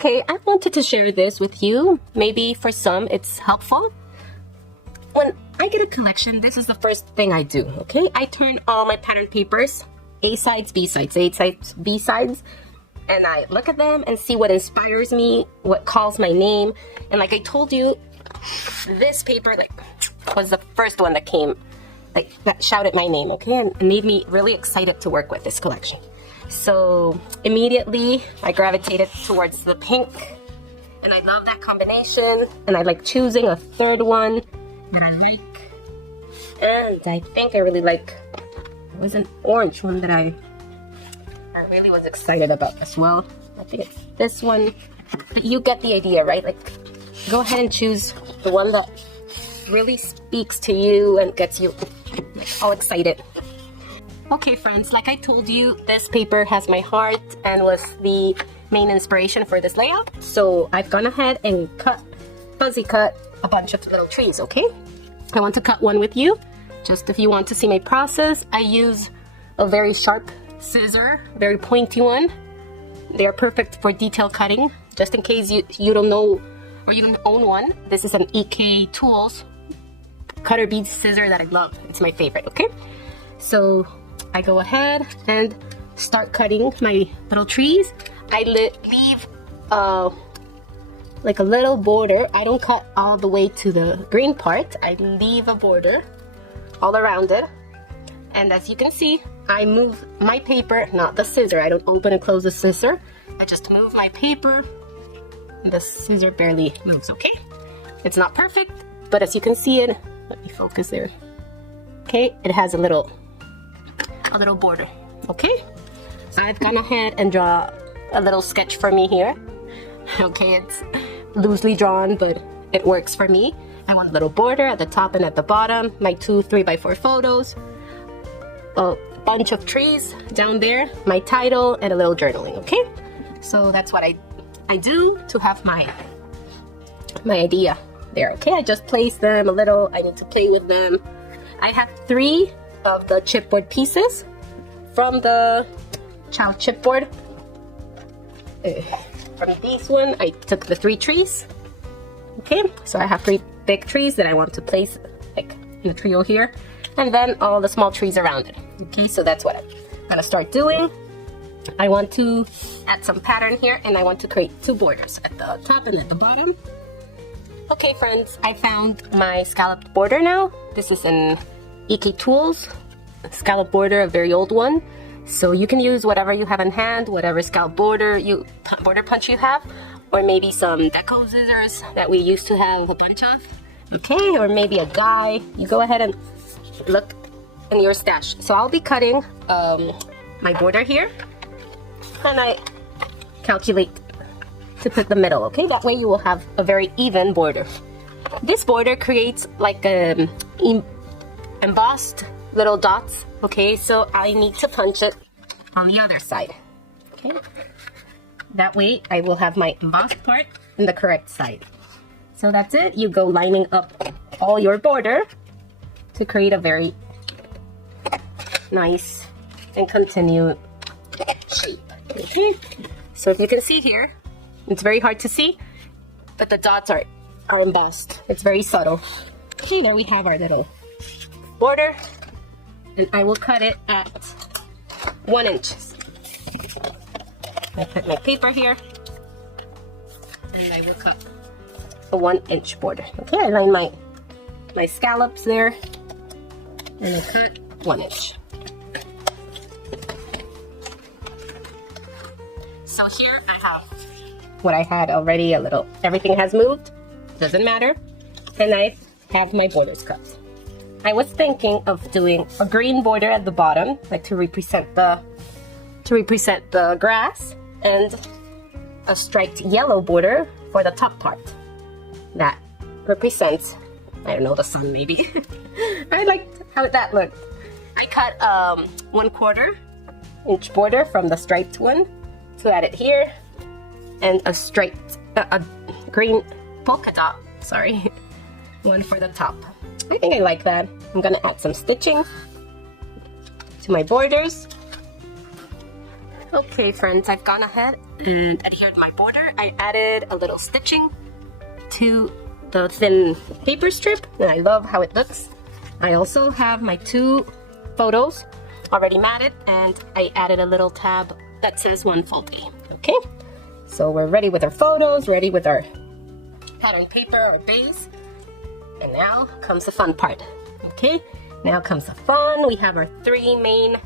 Okay, I wanted to share this with you. Maybe for some it's helpful. When I get a collection, this is the first thing I do, okay? I turn all my pattern papers, A sides, B sides, A sides, B sides, and I look at them and see what inspires me, what calls my name. And like I told you, this paper was the first one that came, that shouted my name, okay? And it made me really excited to work with this collection. So immediately I gravitated towards the pink, and I love that combination, and I like choosing a third one that I like. And I think I really like, it was an orange one that I really was excited about as well. I think it's this one. But you get the idea, right? Like, go ahead and choose the one that really speaks to you and gets you all excited. Okay friends, like I told you, this paper has my heart and was the main inspiration for this layout. So I've gone ahead and fuzzy cut a bunch of little trees, okay? I want to cut one with you. Just if you want to see my process, I use a very sharp scissor, very pointy one. They are perfect for detail cutting. Just in case you don't know or you don't own one, this is an EK Tools cutter bead scissor that I love. It's my favorite, okay? So I go ahead and start cutting my little trees. I leave like a little border. I don't cut all the way to the green part. I leave a border all around it. And as you can see, I move my paper, not the scissor. I don't open and close the scissor. I just move my paper. The scissor barely moves, okay? It's not perfect, but as you can see it, let me focus there. Okay, it has a little border, okay? So I've gone ahead and draw a little sketch for me here. Okay, it's loosely drawn, but it works for me. I want a little border at the top and at the bottom, my 2 3x4 photos, a bunch of trees down there, my title, and a little journaling, okay? So that's what I do to have my idea there, okay? I just place them a little. I need to play with them. I have 3 of the chipboard pieces from the child chipboard. From this one, I took the 3 trees. Okay, so I have 3 big trees that I want to place like in a trio here, and then all the small trees around it. Okay, so that's what I'm gonna start doing. I want to add some pattern here, and I want to create 2 borders at the top and at the bottom. Okay friends, I found my scalloped border now. This is an EK Tools scallop border, a very old one. So you can use whatever you have in hand, whatever scallop border punch you have, or maybe some deco scissors that we used to have a bunch of. Okay, or maybe a guy. You go ahead and look in your stash. So I'll be cutting my border here, and I calculate to put the middle, okay? That way you will have a very even border. This border creates like embossed little dots, okay? So I need to punch it on the other side, okay? That way I will have my embossed part in the correct side. So that's it. You go lining up all your border to create a very nice and continued shape, okay? So if you can see here, it's very hard to see, but the dots are embossed. It's very subtle. Okay, there we have our little border, and I will cut it at 1 inch. I put my paper here, and I will cut a 1 inch border. Okay, I line my scallops there, and I cut 1 inch. So here I have what I had already, a little, everything has moved, doesn't matter, and I have my borders cut. I was thinking of doing a green border at the bottom, like to represent the grass, and a striped yellow border for the top part that represents, I don't know, the sun maybe. I liked how that looked. I cut 1/4 inch border from the striped one to add it here, and a striped, a green polka dot, sorry, one for the top. I think I like that. I'm gonna add some stitching to my borders. Okay friends, I've gone ahead and adhered my border here, I added a little stitching to the thin paper strip, and I love how it looks. I also have my 2 photos already matted, and I added a little tab that says 1 full day. Okay, so we're ready with our photos, ready with our pattern paper or base, and now comes the fun part. Okay, now comes the fun. We have our 3 main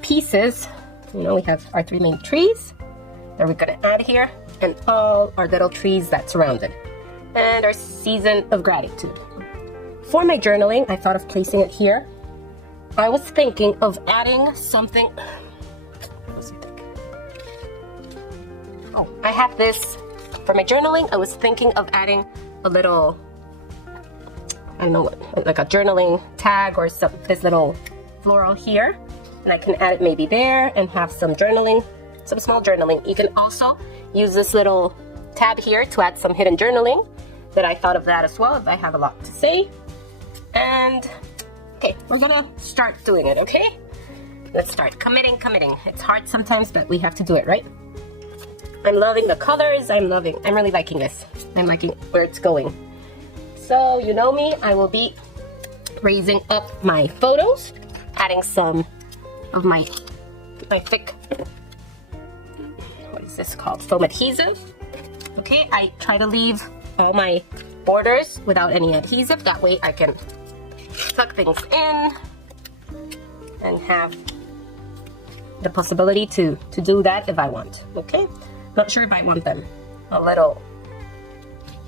pieces. You know, we have our 3 main trees that we're gonna add here, and all our little trees that surround it, and our season of gratitude. For my journaling, I thought of placing it here. I was thinking of adding something. Oh, I have this for my journaling. I was thinking of adding a little, I don't know what, like a journaling tag or some, this little floral here. And I can add it maybe there and have some journaling, some small journaling. You can also use this little tab here to add some hidden journaling. That I thought of that as well, if I have a lot to say. And okay, we're gonna start doing it, okay? Let's start. Committing. It's hard sometimes, but we have to do it, right? I'm loving the colors. I'm really liking this. I'm liking where it's going. So, you know me, I will be raising up my photos, adding some of my thick, what is this called? Foam adhesive. Okay, I try to leave all my borders without any adhesive. That way I can tuck things in and have the possibility to do that if I want. Okay, not sure if I want them a little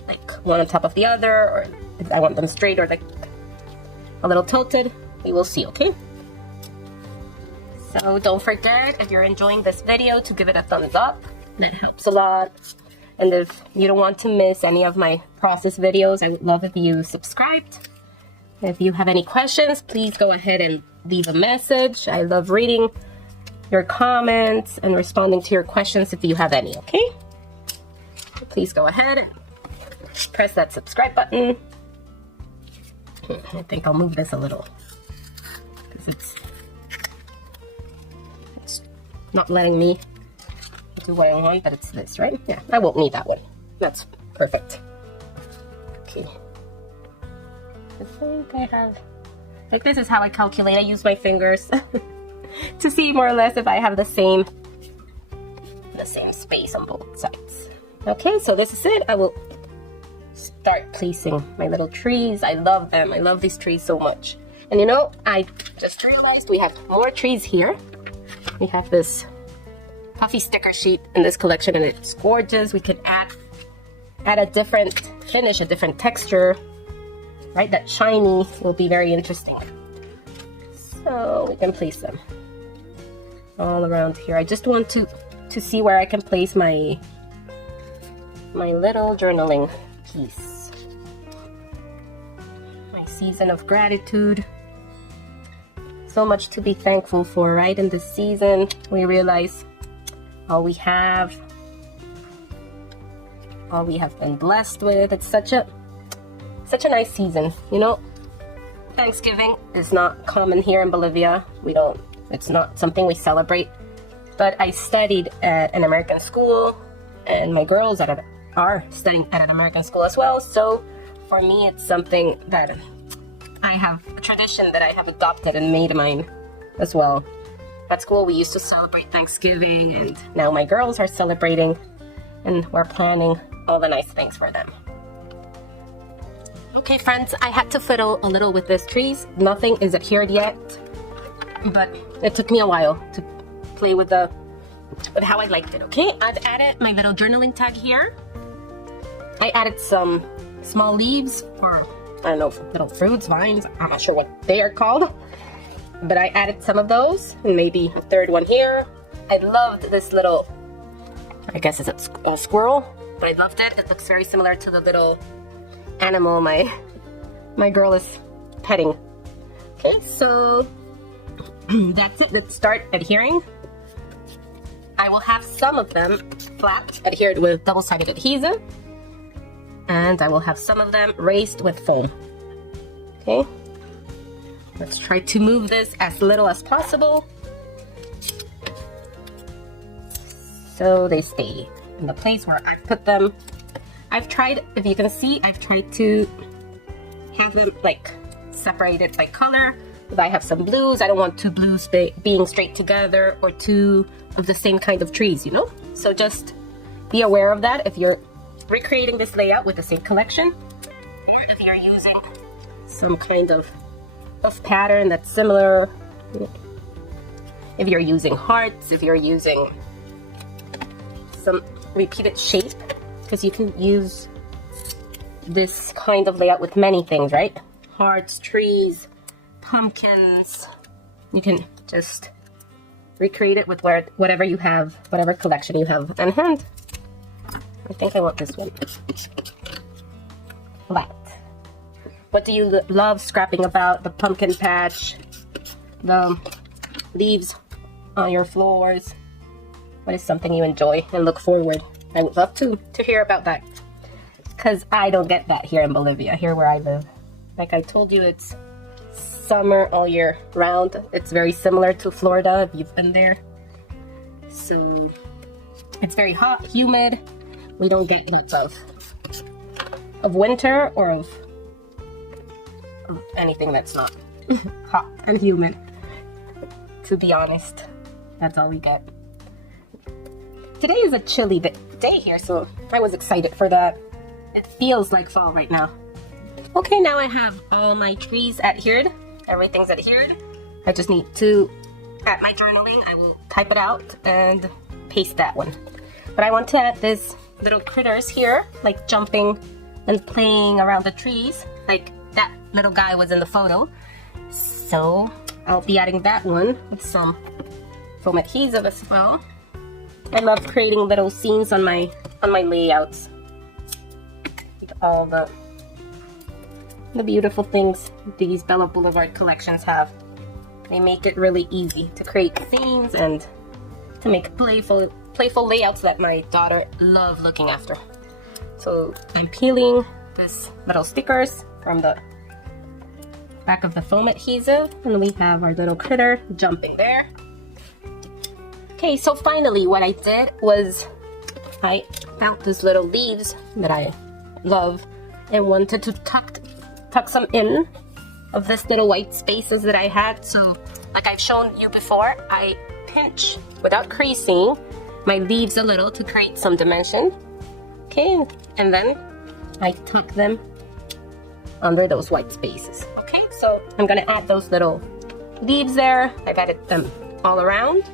like one on top of the other, or if I want them straight or like a little tilted. We will see. Okay, so don't forget, if you're enjoying this video, to give it a thumbs up. That helps a lot. And if you don't want to miss any of my process videos, I would love if you subscribed. If you have any questions, please go ahead and leave a message. I love reading your comments and responding to your questions if you have any, okay? Please go ahead and press that subscribe button. I think I'll move this a little because it's not letting me do what I want, but it's this, right? Yeah, I won't need that one. That's perfect. Okay. I think I have, like, this is how I calculate. I use my fingers to see more or less if I have the same space on both sides. Okay, so this is it. I will start placing my little trees. I love them. I love these trees so much. And you know, I just realized we have more trees here. We have this puffy sticker sheet in this collection, and it's gorgeous. We could add a different finish, a different texture, right? That shiny will be very interesting. So we can place them all around here. I just want to see where I can place my little journaling piece. My season of gratitude. So much to be thankful for, right? In this season, we realize all we have been blessed with. It's such a nice season. You know, Thanksgiving is not common here in Bolivia. It's not something we celebrate. But I studied at an American school, and my girls are studying at an American school as well. So for me, it's something that I have a tradition that I have adopted and made mine as well. At school, we used to celebrate Thanksgiving, and now my girls are celebrating, and we're planning all the nice things for them. Okay, friends, I had to fiddle a little with these trees. Nothing is adhered yet, but it took me a while to play with how I liked it, okay? I've added my little journaling tag here. I added some small leaves for, I don't know, little fruits, vines. I'm not sure what they are called. But I added some of those, and maybe a third one here. I loved this little, I guess it's a squirrel, but I loved it. It looks very similar to the little animal my girl is petting. Okay, so that's it. Let's start adhering. I will have some of them flat, adhered with double-sided adhesive, and I will have some of them raised with foam. Okay. Let's try to move this as little as possible so they stay in the place where I put them. I've tried, if you can see, I've tried to have them like separated by color. If I have some blues, I don't want two blues being straight together or two of the same kind of trees, you know? So just be aware of that if you're recreating this layout with the same collection, or if you're using some kind of pattern that's similar. If you're using hearts, if you're using some repeated shape, because you can use this kind of layout with many things, right? Hearts, trees, pumpkins. You can just recreate it with whatever you have, whatever collection you have on hand. I think I want this one. Flat. What do you love scrapping about? The pumpkin patch, the leaves on your floors. What is something you enjoy and look forward? I would love to hear about that, because I don't get that here in Bolivia, here where I live. Like I told you, it's summer all year round. It's very similar to Florida if you've been there. So it's very hot, humid. We don't get lots of winter or of anything that's not hot and humid. To be honest, that's all we get. Today is a chilly day here, so I was excited for that. It feels like fall right now. Okay, now I have all my trees adhered. Everything's adhered. I just need to, at my journaling, I will type it out and paste that one. But I want to add these little critters here, like jumping and playing around the trees, like that little guy was in the photo. So I'll be adding that one with some foam adhesive as well. I love creating little scenes on my layouts with all the beautiful things these Bella Blvd collections have. They make it really easy to create scenes and to make playful layouts that my daughter loves looking after. So I'm peeling this little stickers from the back of the foam adhesive, and we have our little critter jumping there. Okay, so finally what I did was I found these little leaves that I love and wanted to tuck some in of this little white spaces that I had. So like I've shown you before, I pinch without creasing my leaves a little to create some dimension. Okay, and then I tuck them under those white spaces. Okay, so I'm gonna add those little leaves there. I've added them all around.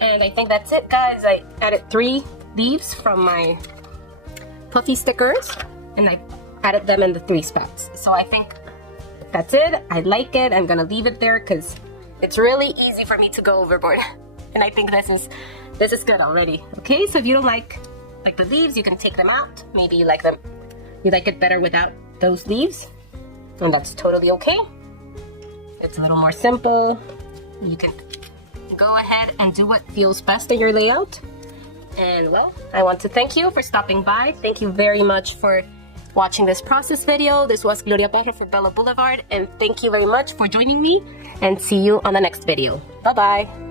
And I think that's it, guys. I added 3 leaves from my puffy stickers, and I added them in the 3 spots. So I think that's it. I like it. I'm gonna leave it there because it's really easy for me to go overboard. And I think this is good already. Okay, so if you don't like the leaves, you can take them out. Maybe you like it better without those leaves, and that's totally okay. It's a little more simple. You can go ahead and do what feels best in your layout. And well, I want to thank you for stopping by. Thank you very much for watching this process video. This was Gloria Scraps for Bella Blvd, and thank you very much for joining me, and see you on the next video. Bye bye.